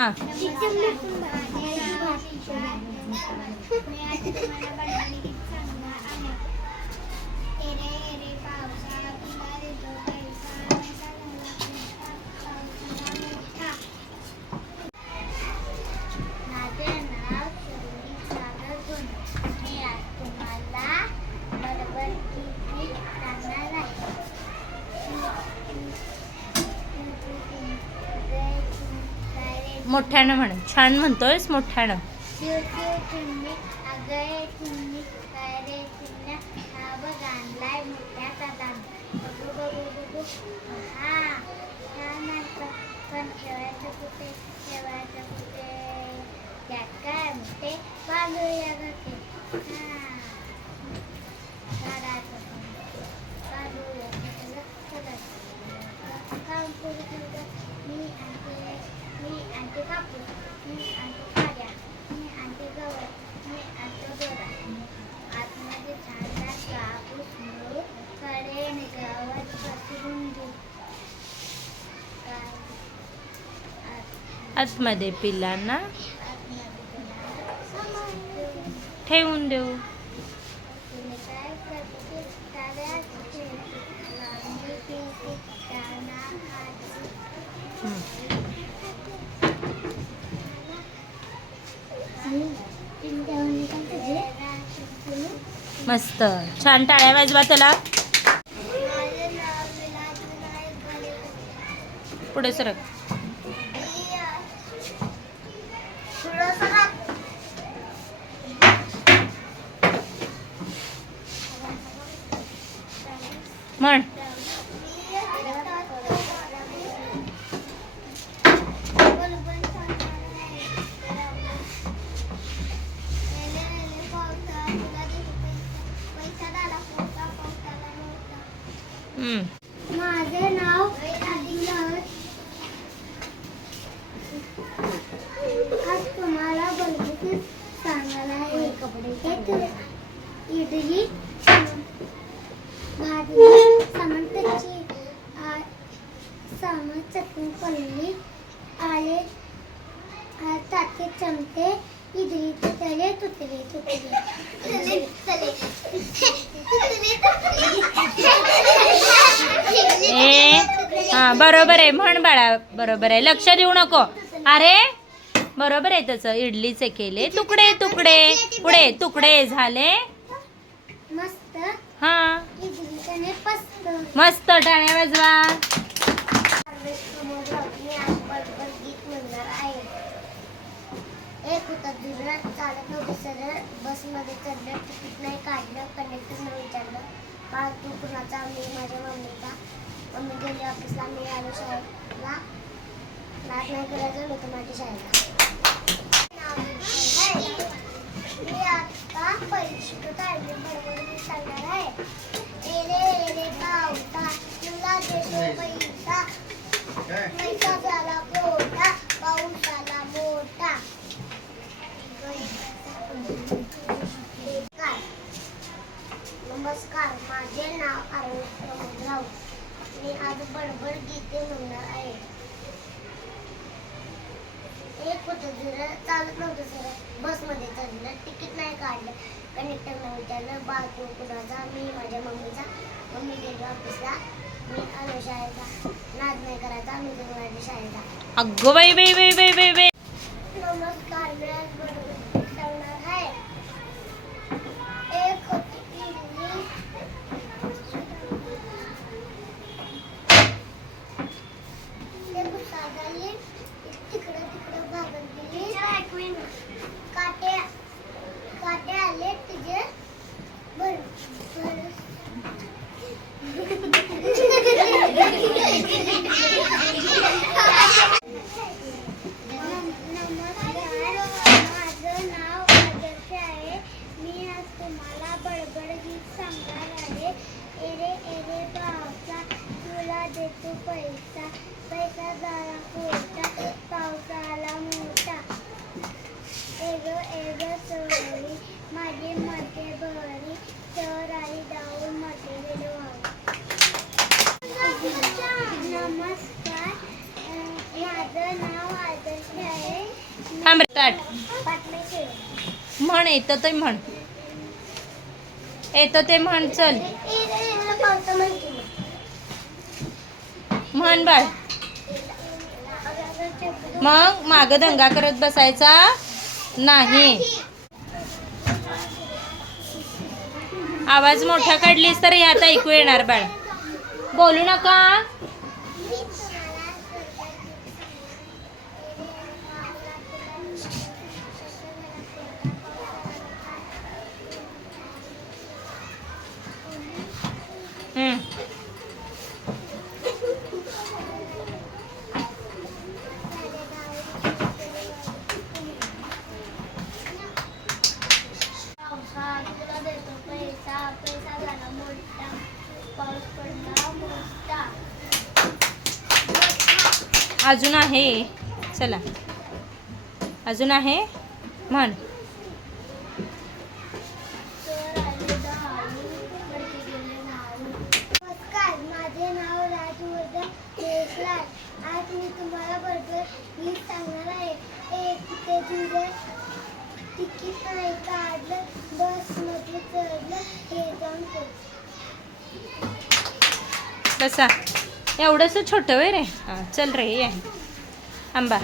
Ah. मोठ्यानं म्हण छान म्हणतोयस मोठ्यानं. आतमध्ये पिल्लांना ठेवून देऊ. मस्त. छान टाळ्या वाजवा त्याला. पुढे सरक. म्हण. हम्म. माझे नाव आज तुम्हाला सांगायला आहे. इडली भाजी चटणी पडली. आले तुटले तुटले. ए हा बरोबर आहे. म्हण बाळा बरोबर आहे. लक्ष देऊ नको. अरे बरोबर आहे त्याचं. इडलीचे केले. तुकडे तुकडे. पुढे तुकडे झाले. मस्त. हा. मस्त टाळ्या वाजवा एक होता दुसरा चालत नव्हतं सरळ बसमध्ये चढलं तिकीट नाही काढलं कंडक्टरनं विचारलं बाळ तू कुणाचा मी माझ्या मम्मीचा मम्मी गेली ऑफिसला मी आलो शाळेला नाच नाही करायचं होतं माझ्या शाळेला बा तू कुणाचा मी माझ्या मम्मीचा मम्मी गेली ऑफिसला. मी आलो शाळेचा नाद नाही करायचा मी माझ्या शाळेचा अगो बाई बाई बाई बाई बाई बाई. नमस्कार मी आज सांगणार आहे? एक होती इडली ते साधाली येतं ते म्हण. येतं ते म्हण चल. म्हण बाळ. मग माग दंगा करत बसायचा नाही. आवाज मोठा काढलीस तर यात आता ऐकू येणार बाळ. बोलू नका हम्म. पावसाळा तुला देतो पैसा पैसा झाला मोठा पाऊस पडला मोठा अजून आहे. चला. अजून आहे. म्हण. आज मी तुम्हाला बरोबर सांगणार आहे. एक ते जुलै तिकीट नाही काढलं बसमध्ये चढलं हे जाऊन. बसा. एवढंसं छोटं वय रे. हां चल रे ये. आंबा.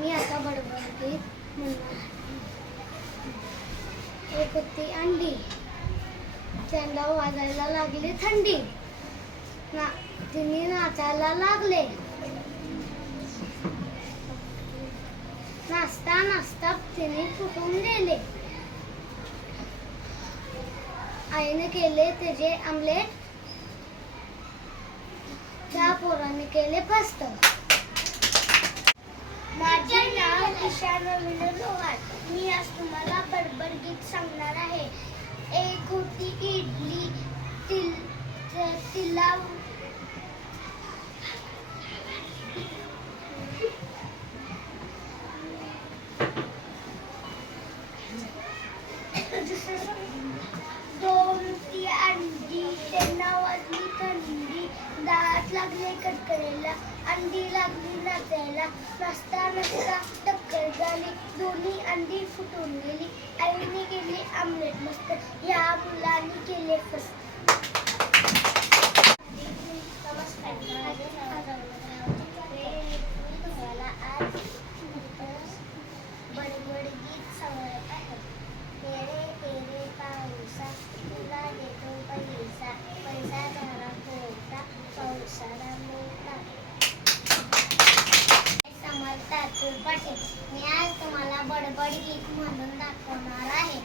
मी आता बडबडगीत एक होती अंडी. त्यांना वाजायला लागली थंडी. ना तिने नाचायला लागले. नाचता नाचता तिने फुटून गेले आईने केले त्याचे आमलेट. त्या पोराने केले फस्त माझे नाव ईशाना विनोद ओवाळ मी आज तुम्हाला बडबड गीत सांगणार आहे. एक होती इडली तिल तिला नसता टक्कर झाली दोन्ही अंडी फुटून गेली. आईने केले आमलेट मस्त. या मुलांनी केले फस्त नमस्कार माझे नाव गौरव राऊत. मी तुम्हाला आज बडबड गीत सांगत आहे तेरे तेरे पाऊसा तुला देतो पैसा पैसा झाला मोठा पावसाला मोठा समजता तू पाटील मी आज तुम्हाला बडबड गीत म्हणून दाखवणार आहे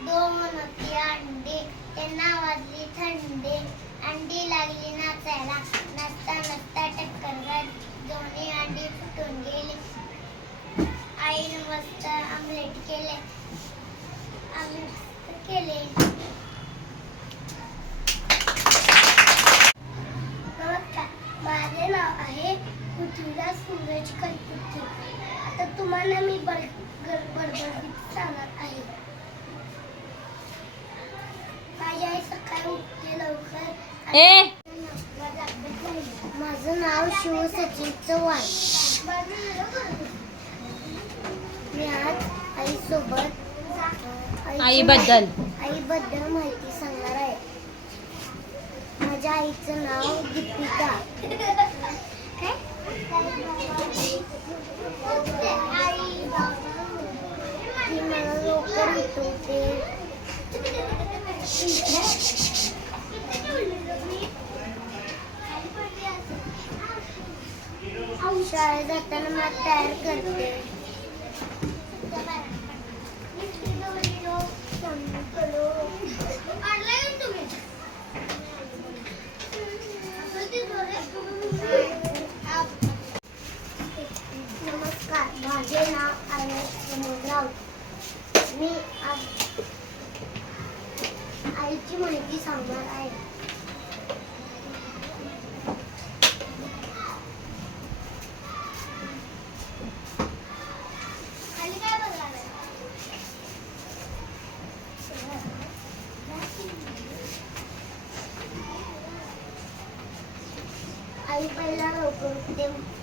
दोन होती अंडे त्यांना वाजली थंडी. अंडी लागली नाचायला. नसता नसता टक्कर दोन्ही अंडी फुटून गेली. आईने मस्त आमलेट केले. आमलेट केले. माझे नाव आहे पृथ्वीराज सूरज कलपुत्रे आता तुम्हाला मी बड बडबडगीत सांगत आहे माझी आई सकाळी उठते लवकर ए. माझं नाव शिव सचिन चव्हाण मी आज आईसोबत आईबद्दल आईबद्दल माहिती सांगणार आहे. माझ्या आईचं नाव दीपिका? ती मला लवकर उठवते. शाळेत जाताना मला तयार करते. Então, Deus.